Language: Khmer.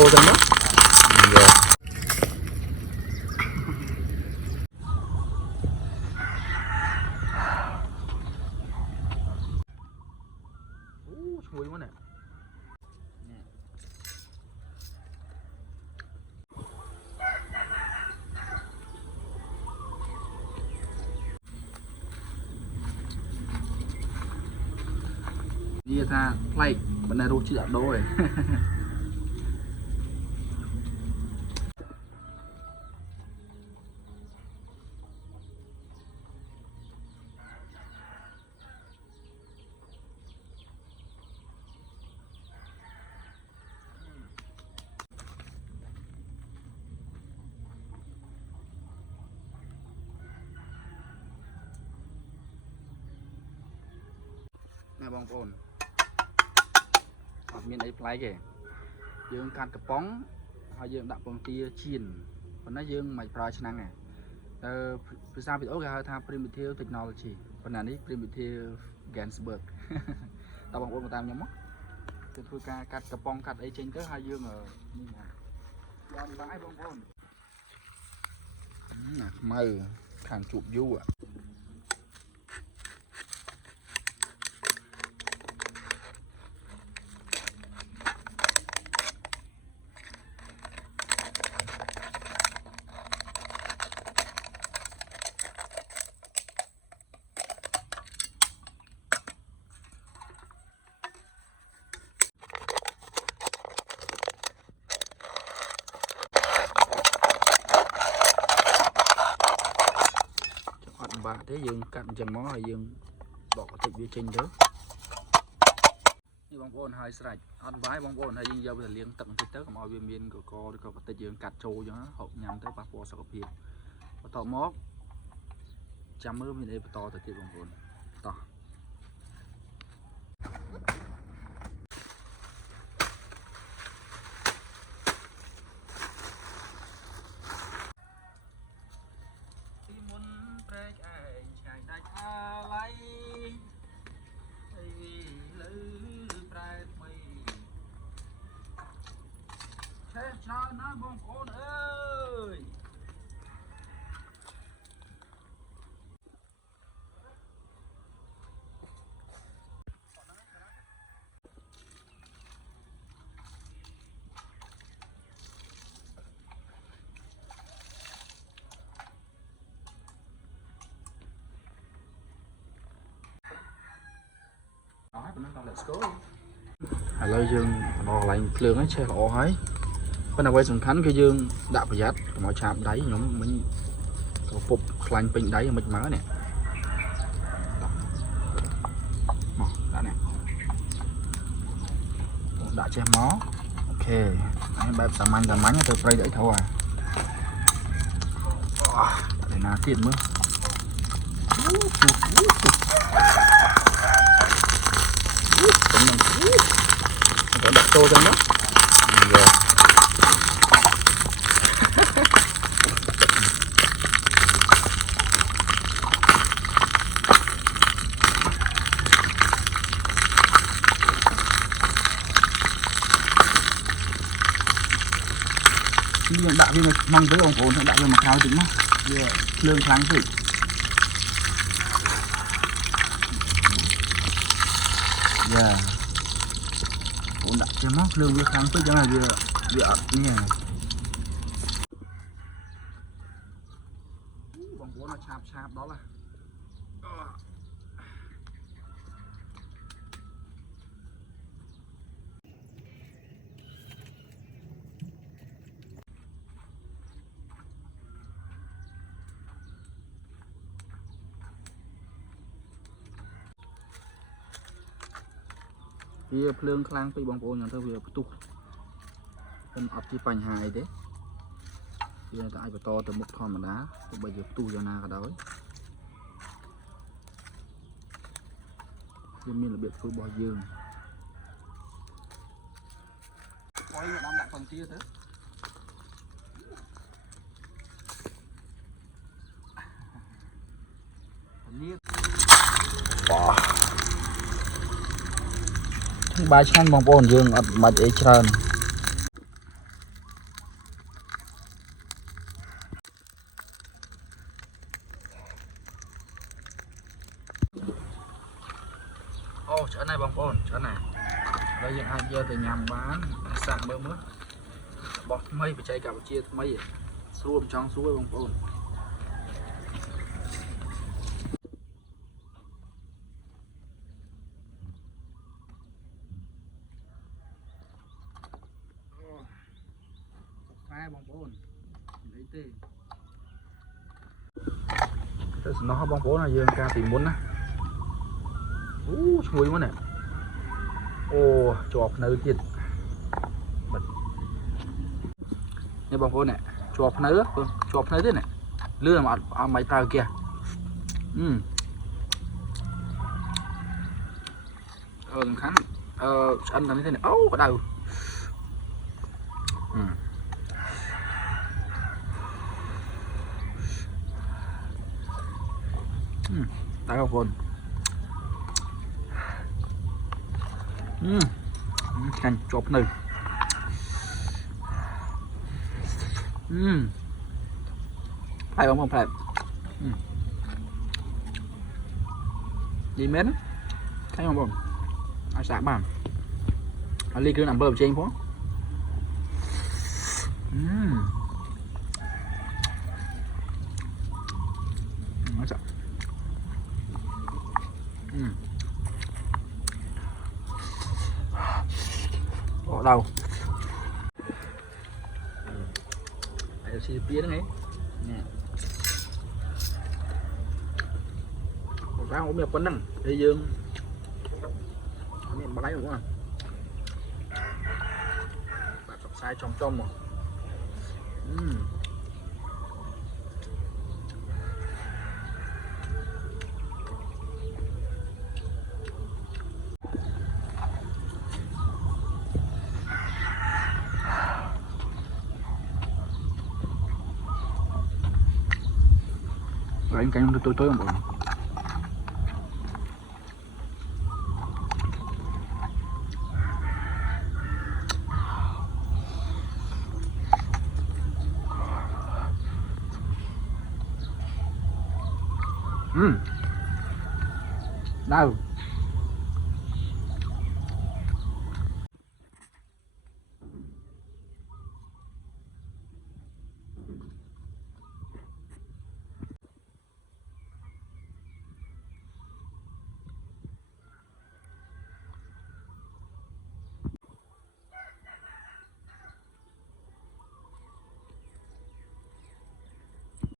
ចូលចឹងមកឈ្ងុយមកណាវាថាប្លែកប៉ុន្តែរសជាតិអត់ដូរទេណាបងប្អូនអត់មានអីប្លែកទេយើងកាត់កំប៉ុងហើយយើងដាក់ពងទាជៀនប៉ុន្តែយើងមិនប្រើឆ្នាំងទេភាសាវីដេអូគេហៅថា primitive technology ប៉ុន្តែនេះ primitive Gainsbourg តើបងប្អូនតាមខ្ញុំមកគឺធ្វើការកាត់កំប៉ុងកាត់អីចេញទៅហើយយើងនេះមកយកបាយបងប្អូនណាខ្មៅខាងជប់យូរបាក់ទេយើងកាត់អញ្ចឹងមកហើយយើងបកបន្តិចវាចេញទៅនេះបងប្អូនហើយស្រេចអត់បាយបងប្អូនហើយយើងយកវាលាងទឹកបន្តិចទៅកុំឲ្យវាមានកកឬក៏បន្តិចយើងកាត់ចូលអញ្ចឹងហូបញ៉ាំទៅប៉ះពាល់សុខភាពបន្តមកចាំមើលមានអីបន្តទៅទៀតបងប្អូនតោះច្រើនណាស់បងប្អូនអើយអស់ហើយប៉ុណ្ណឹងតោះ let's go ឥឡូវយើងដល់កន្លែងភ្លើងហ្នឹងឆេះល្អហើយប៉ុន្តែអ្វីសំខាន់គឺយើងដាក់ប្រយ័ត្នកុំឲ្យឆាបដៃខ្ញុំមិញក៏ពុបខ្លាញ់ពេញដៃមិនមកនេះមកដាក់នេះដាក់ចេះមកអូខេហើយបែបសាមញ្ញទៅព្រៃទៅអីធោះហើយណាទៀតមើលទៅដាក់ចូលចឹងមកយើងដាក់វានៅក្នុងទៅបងប្អូនដាក់វាមកក្រោយតិចមកវាភ្លើងខ្លាំងពេកយ៉ាបងដាក់ចេះមកភ្លើងវាខ្លាំងពេកចឹងហើយវាអត់នេះបងប្អូនឆាបដល់ហ៎វាភ្លើងខ្លាំងពេកបងប្អូនហ្នឹងទៅវាផ្ទុះមិនអត់ជាបញ្ហាអីទេវាតែអាចបន្តទៅមុខធម្មតាទោះបីវាផ្ទុះយ៉ាងណាក៏ដោយវាមានរបៀបធ្វើរបស់យើងអុយដាំដាក់ពងទាទៅនេះបាយឆ្ងាញ់បងប្អូនយើងអត់បាច់អីច្រើន Bây giờ ai giờ thì nhằm bán sạc mơ mướt bọt mây phải chạy cả một chia mây xuông trong suối bông bồn phá bông bồn đấy tê nó bông bồn là dương ca tìm muốn á chui quá nè ô chọp nơi kia nè bông bồn nè chọp nơi thế này lưa mà máy tao kìa khán ăn như thế này có đầu tao không còn canh chọp nơi phải không phải gì mến thấy không ai sạc mà ly cứ nằm bơm trên phố nó sợ bỏ đầu phải xì phía đó nghe nè rau ốm nhập quấn năng để dương miệng bái đúng không bạn tập sai trong rồi rồi anh canh tôi không bọn đâu